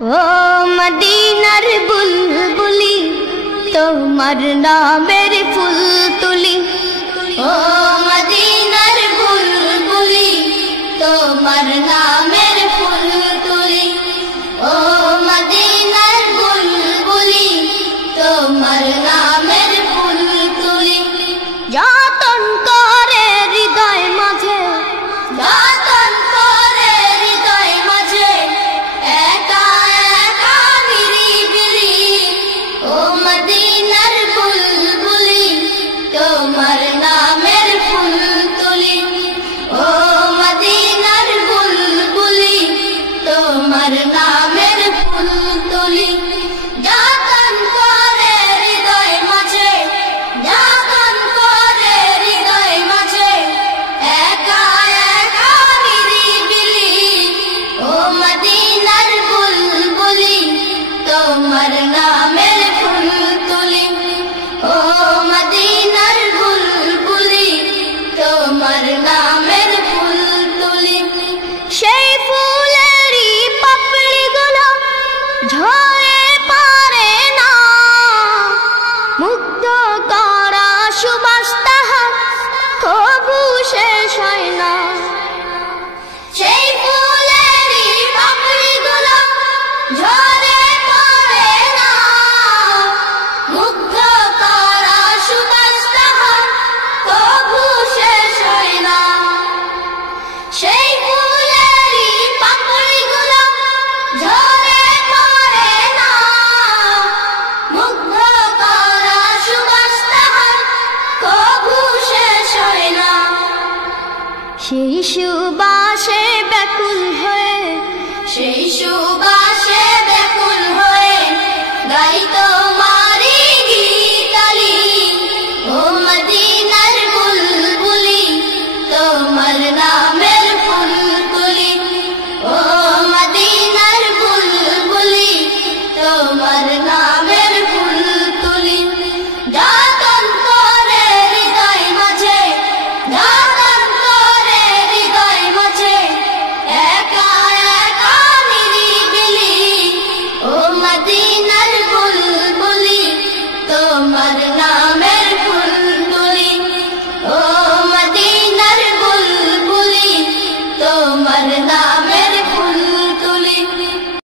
ও মদিনার বুলবুলি তোমার নামের ফুল তুলি, ও মদিনার বুলবুলি তোমার নামের ফুল তুলি, ও মদিনার বুলবুলি তোমার নামের ফুল তুলি। যতন করে হৃদয় মাঝে, যতন করে হৃদয় মাঝে একা একা নিরিবিলি, ও মদিনার বুলবুলি তোমার নামের ফুল তুলি, ও মদিনার বুলবুলি তোমার নামের ফুল তুলি। যতন করে হৃদয় মাঝে, যতন করে হৃদয় মাঝে একা একা নিরিবিলি, ও মদিনার বুলবুলি তোমার নামের ফুল তুলি, ও মদিনার বুলবুলি তোমার নামের ফুল তুলি। সেই ফুলেরই পাপড়িগুলো ঝরে পড়ে না, মুগ্ধ করা সুবাস তাহার তবু শেষ হয় না। সেই ফুলেরই পাপড়িগুলো ঝরে পড়ে না, মুগ্ধ করা সুবাস তাহার তবু শেষ হয় না। সেই ফুলেরই পাপড়িগুলো ঝরে পড়ে না, মুগ্ধ করা সুবাস তাহার তবু শেষ হয় না। সেই